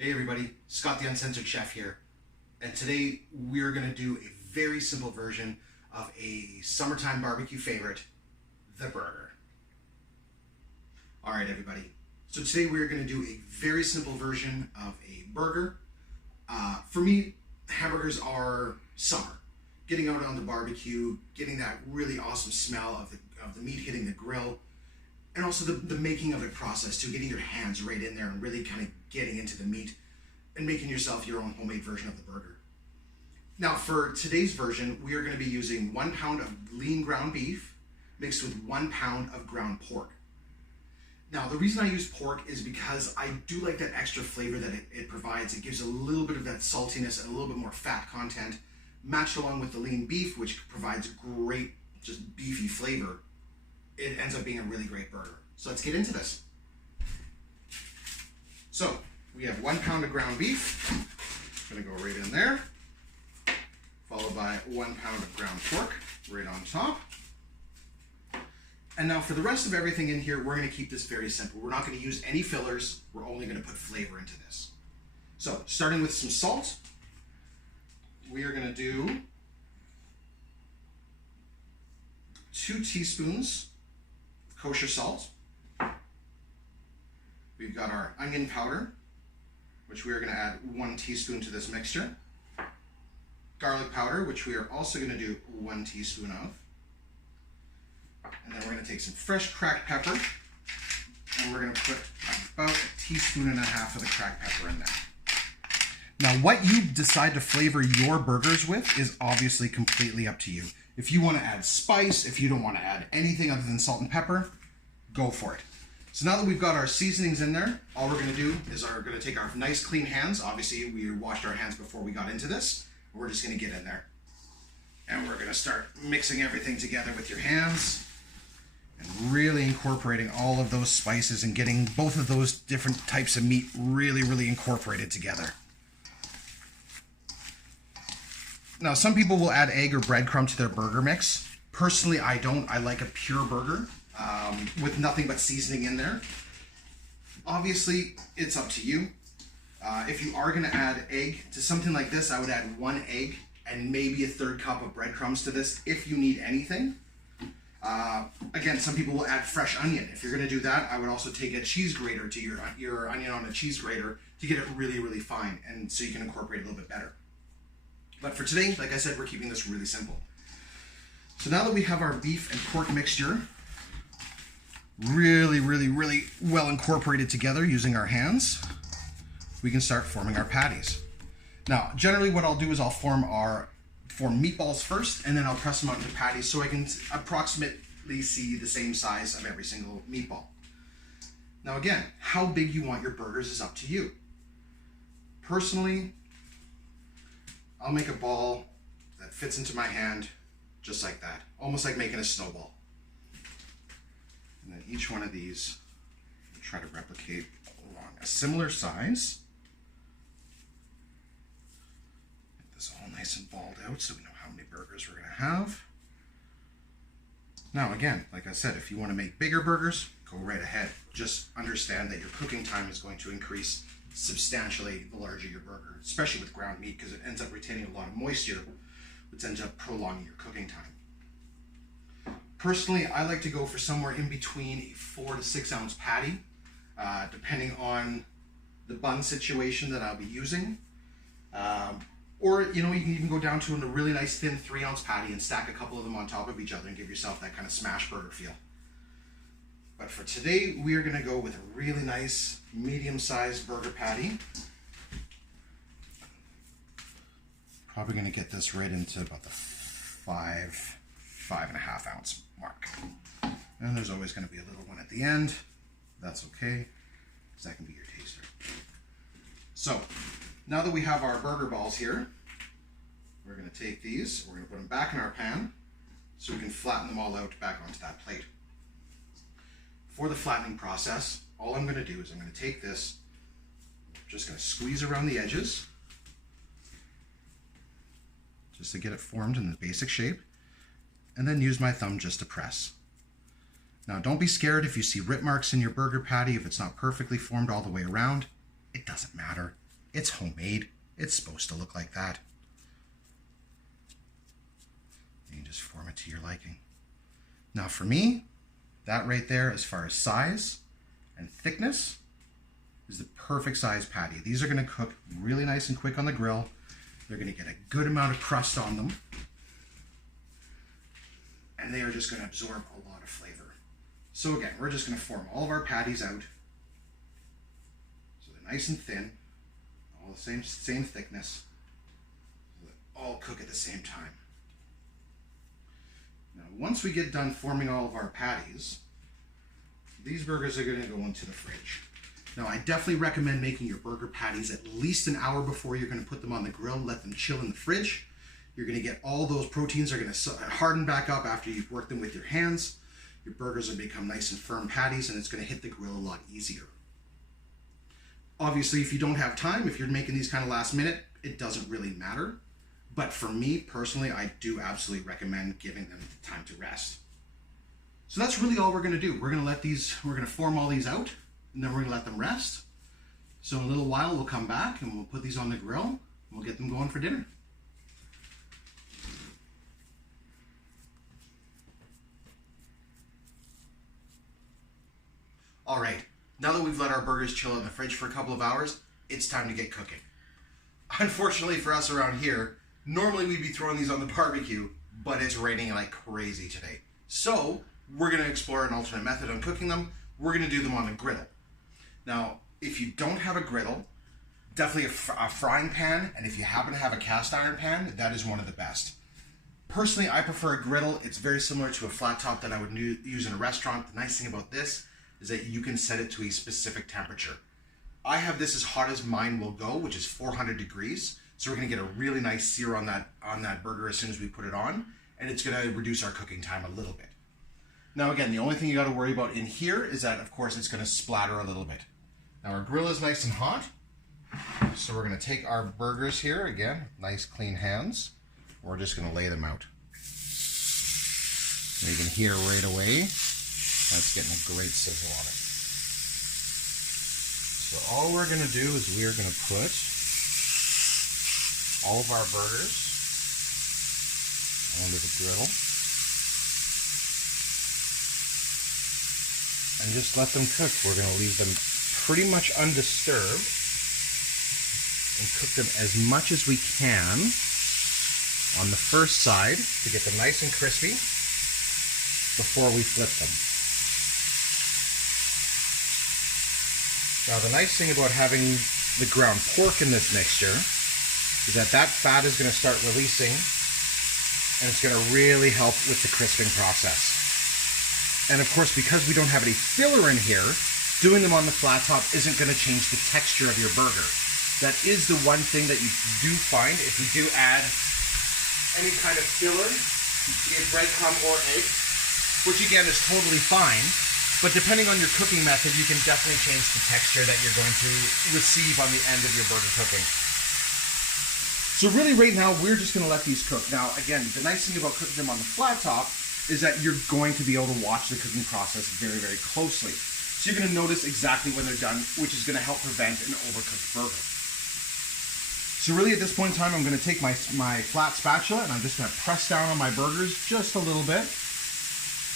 Hey everybody, Scott the Uncensored Chef here, and today we're going to do a very simple version of a summertime barbecue favorite, the burger. Alright everybody, so today we're going to do a very simple version of a burger. For me, hamburgers are summer. Getting out on the barbecue, getting that really awesome smell of the meat hitting the grill, and also the making of it process too, getting your hands right in there and really kind of getting into the meat and making yourself your own homemade version of the burger. Now for today's version, we are going to be using 1 pound of lean ground beef mixed with 1 pound of ground pork. Now the reason I use pork is because I do like that extra flavor that it provides. It gives a little bit of that saltiness and a little bit more fat content, matched along with the lean beef, which provides great, just beefy flavor. It ends up being a really great burger. So let's get into this. So we have 1 pound of ground beef. Gonna go right in there, followed by 1 pound of ground pork right on top. And now for the rest of everything in here, we're gonna keep this very simple. We're not gonna use any fillers. We're only gonna put flavor into this. So starting with some salt, we are gonna do 2 teaspoons kosher salt. We've got our onion powder, which we are going to add 1 teaspoon to this mixture. Garlic powder, which we are also going to do 1 teaspoon of. And then we're going to take some fresh cracked pepper, and we're going to put about 1.5 teaspoons of the cracked pepper in there. Now, what you decide to flavor your burgers with is obviously completely up to you. If you want to add spice, if you don't want to add anything other than salt and pepper, go for it. So now that we've got our seasonings in there, all we're going to do is we're going to take our nice clean hands. Obviously, we washed our hands before we got into this. We're just going to get in there. And we're going to start mixing everything together with your hands and really incorporating all of those spices and getting both of those different types of meat really, really incorporated together. Now, some people will add egg or breadcrumb to their burger mix. Personally, I don't. I like a pure burger with nothing but seasoning in there. Obviously, it's up to you. If you are going to add egg to something like this, I would add 1 egg and maybe 1/3 cup of breadcrumbs to this if you need anything. Again, some people will add fresh onion. If you're going to do that, I would also take a cheese grater to your onion on a cheese grater to get it really, really fine, and so you can incorporate it a little bit better. But for today, like I said, we're keeping this really simple. So now that we have our beef and pork mixture really, really, really well incorporated together using our hands, we can start forming our patties. Now, generally what I'll do is I'll form meatballs first, and then I'll press them out into patties so I can approximately see the same size of every single meatball. Now again, how big you want your burgers is up to you. Personally, I'll make a ball that fits into my hand just like that, almost like making a snowball. And then each one of these, I'll try to replicate along a similar size. Get this all nice and balled out so we know how many burgers we're going to have. Now again, like I said, if you want to make bigger burgers, go right ahead. Just understand that your cooking time is going to increase substantially the larger your burger, especially with ground meat, because it ends up retaining a lot of moisture, which ends up prolonging your cooking time. Personally, I like to go for somewhere in between a 4 to 6 ounce patty, depending on the bun situation that I'll be using. Or, you know, you can even go down to a really nice thin 3 ounce patty and stack a couple of them on top of each other and give yourself that kind of smash burger feel. But for today, we are going to go with a really nice medium-sized burger patty. Probably going to get this right into about the 5.5 ounce mark. And there's always going to be a little one at the end. That's okay, because that can be your taster. So, now that we have our burger balls here, we're going to take these, we're going to put them back in our pan so we can flatten them all out back onto that plate. For the flattening process, all I'm going to do is I'm going to take this, just going to squeeze around the edges, just to get it formed in the basic shape, and then use my thumb just to press. Now don't be scared if you see rip marks in your burger patty, if it's not perfectly formed all the way around. It doesn't matter. It's homemade. It's supposed to look like that. You can just form it to your liking. Now for me, that right there, as far as size and thickness, is the perfect size patty. These are gonna cook really nice and quick on the grill. They're gonna get a good amount of crust on them. And they are just gonna absorb a lot of flavor. So again, we're just gonna form all of our patties out. So they're nice and thin, all the same thickness. So they all cook at the same time. Now, once we get done forming all of our patties, these burgers are gonna go into the fridge. Now, I definitely recommend making your burger patties at least an hour before you're gonna put them on the grill. Let them chill in the fridge. You're gonna get all those proteins are gonna harden back up after you've worked them with your hands. Your burgers will become nice and firm patties, and it's gonna hit the grill a lot easier. Obviously, if you don't have time, if you're making these kind of last minute, it doesn't really matter. But for me, personally, I do absolutely recommend giving them the time to rest. So that's really all we're gonna do. We're gonna form all these out, and then we're gonna let them rest. So in a little while, we'll come back and we'll put these on the grill, and we'll get them going for dinner. All right, now that we've let our burgers chill in the fridge for a couple of hours, it's time to get cooking. Unfortunately for us around here, normally we'd be throwing these on the barbecue, but it's raining like crazy today. So we're gonna explore an alternate method on cooking them. We're gonna do them on a griddle. Now, if you don't have a griddle, definitely a frying pan, and if you happen to have a cast iron pan, that is one of the best. Personally, I prefer a griddle. It's very similar to a flat top that I would use in a restaurant. The nice thing about this is that you can set it to a specific temperature. I have this as hot as mine will go, which is 400 degrees. So we're gonna get a really nice sear on that burger as soon as we put it on, and it's gonna reduce our cooking time a little bit. Now again, the only thing you gotta worry about in here is that, of course, it's gonna splatter a little bit. Now our grill is nice and hot, so we're gonna take our burgers here, again, nice clean hands. We're just gonna lay them out. And you can hear right away, that's getting a great sizzle on it. So all we're gonna do is we're gonna put all of our burgers onto the grill and just let them cook. We're gonna leave them pretty much undisturbed and cook them as much as we can on the first side to get them nice and crispy before we flip them. Now the nice thing about having the ground pork in this mixture is that fat is going to start releasing, and it's going to really help with the crisping process. And of course, because we don't have any filler in here, doing them on the flat top isn't going to change the texture of your burger. That is the one thing that you do find if you do add any kind of filler, be it breadcrumb or egg, which again is totally fine. But depending on your cooking method, you can definitely change the texture that you're going to receive on the end of your burger cooking. So really right now, we're just gonna let these cook. Now, again, the nice thing about cooking them on the flat top is that you're going to be able to watch the cooking process very, very closely. So you're gonna notice exactly when they're done, which is gonna help prevent an overcooked burger. So really at this point in time, I'm gonna take my flat spatula and I'm just gonna press down on my burgers just a little bit,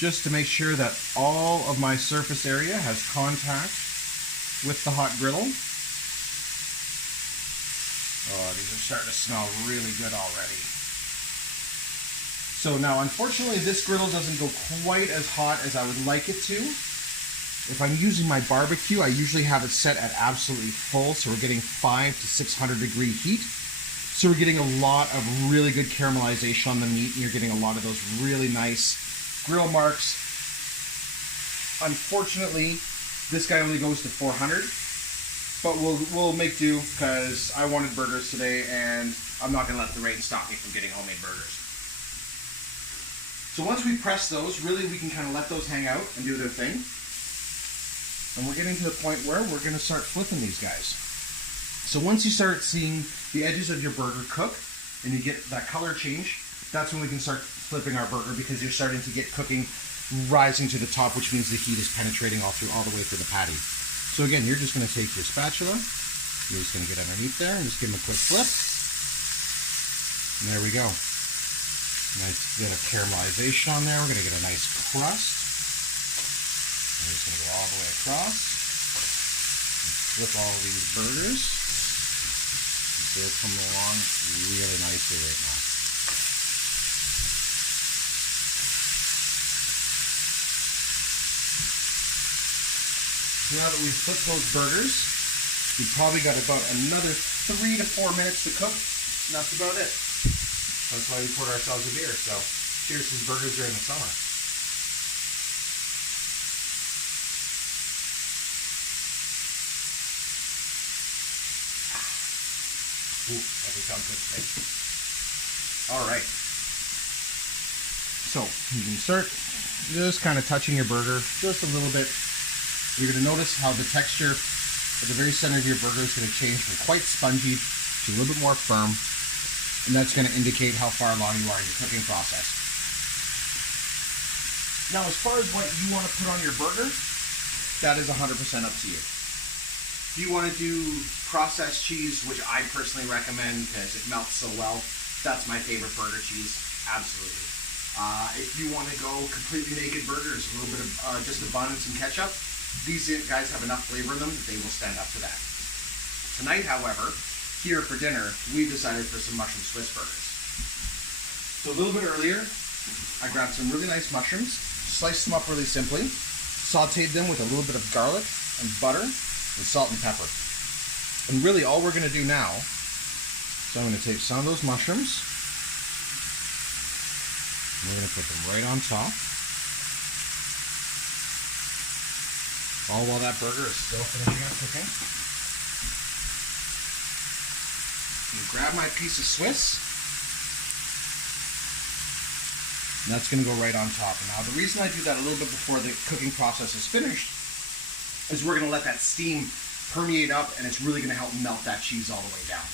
just to make sure that all of my surface area has contact with the hot griddle. Oh, these are starting to smell really good already. So now, unfortunately, this griddle doesn't go quite as hot as I would like it to. If I'm using my barbecue, I usually have it set at absolutely full, so we're getting 500 to 600 degree heat. So we're getting a lot of really good caramelization on the meat, and you're getting a lot of those really nice grill marks. Unfortunately, this guy only goes to 400, but we'll make do because I wanted burgers today and I'm not gonna let the rain stop me from getting homemade burgers. So once we press those, really we can kind of let those hang out and do their thing. And we're getting to the point where we're gonna start flipping these guys. So once you start seeing the edges of your burger cook and you get that color change, that's when we can start flipping our burger, because you're starting to get cooking rising to the top, which means the heat is penetrating all the way through the patty. So again, you're just going to take your spatula You're just going to get underneath there and just give them a quick flip. And there we go. Nice bit of caramelization on there. We're going to get a nice crust. We're just going to go all the way across. Flip all of these burgers. They're coming along really nicely right now. So now that we've flipped those burgers, we've probably got about another 3 to 4 minutes to cook. And that's about it. That's why we poured ourselves a beer. So cheers to these burgers during the summer. Ooh, that sounds good today. All right. So you can start just kind of touching your burger just a little bit. You're going to notice how the texture at the very center of your burger is going to change from quite spongy to a little bit more firm. And that's going to indicate how far along you are in your cooking process. Now, as far as what you want to put on your burger, that is 100% up to you. If you want to do processed cheese, which I personally recommend because it melts so well, that's my favorite burger cheese, absolutely. If you want to go completely naked burgers, a little bit of just a bun and some ketchup, these guys have enough flavor in them that they will stand up to that. Tonight, however, here for dinner, we've decided for some mushroom Swiss burgers. So a little bit earlier, I grabbed some really nice mushrooms, sliced them up really simply, sauteed them with a little bit of garlic and butter, and salt and pepper. And really all we're going to do now, so I'm going to take some of those mushrooms, and we're going to put them right on top. All while that burger is still finishing up cooking. And grab my piece of Swiss, and that's going to go right on top. And now the reason I do that a little bit before the cooking process is finished is we're going to let that steam permeate up, and it's really going to help melt that cheese all the way down.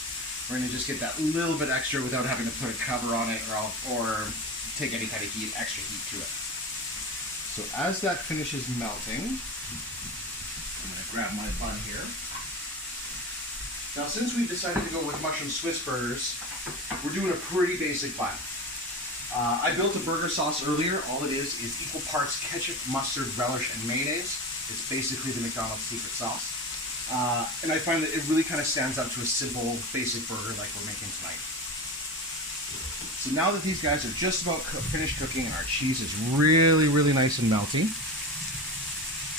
We're going to just get that little bit extra without having to put a cover on it or take any kind of extra heat to it. So as that finishes melting, I'm going to grab my bun here. Now, since we've decided to go with mushroom Swiss burgers, we're doing a pretty basic bun. I built a burger sauce earlier. All it is equal parts ketchup, mustard, relish, and mayonnaise. It's basically the McDonald's secret sauce. And I find that it really kind of stands out to a simple, basic burger like we're making tonight. So now that these guys are just about finished cooking and our cheese is really, really nice and melty,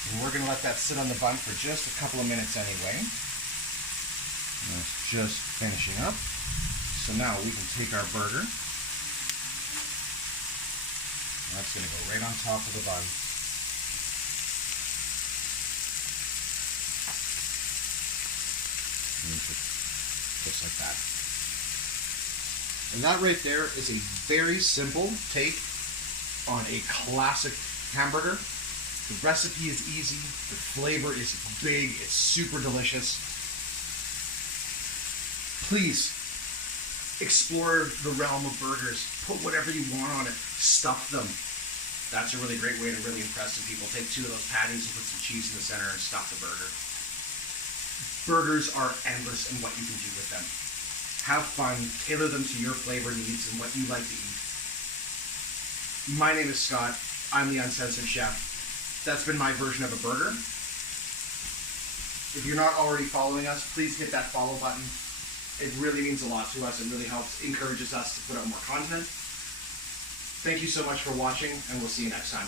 and we're going to let that sit on the bun for just a couple of minutes anyway. And it's just finishing up. So now we can take our burger. That's going to go right on top of the bun. Just like that. And that right there is a very simple take on a classic hamburger. The recipe is easy, the flavor is big, it's super delicious. Please explore the realm of burgers. Put whatever you want on it, stuff them. That's a really great way to really impress some people. Take 2 of those patties and put some cheese in the center and stuff the burger. Burgers are endless in what you can do with them. Have fun, tailor them to your flavor needs and what you like to eat. My name is Scott. I'm the Uncensored Chef. That's been my version of a burger. If you're not already following us, please hit that follow button. It really means a lot to us. It really helps, encourages us to put out more content. Thank you so much for watching, and we'll see you next time.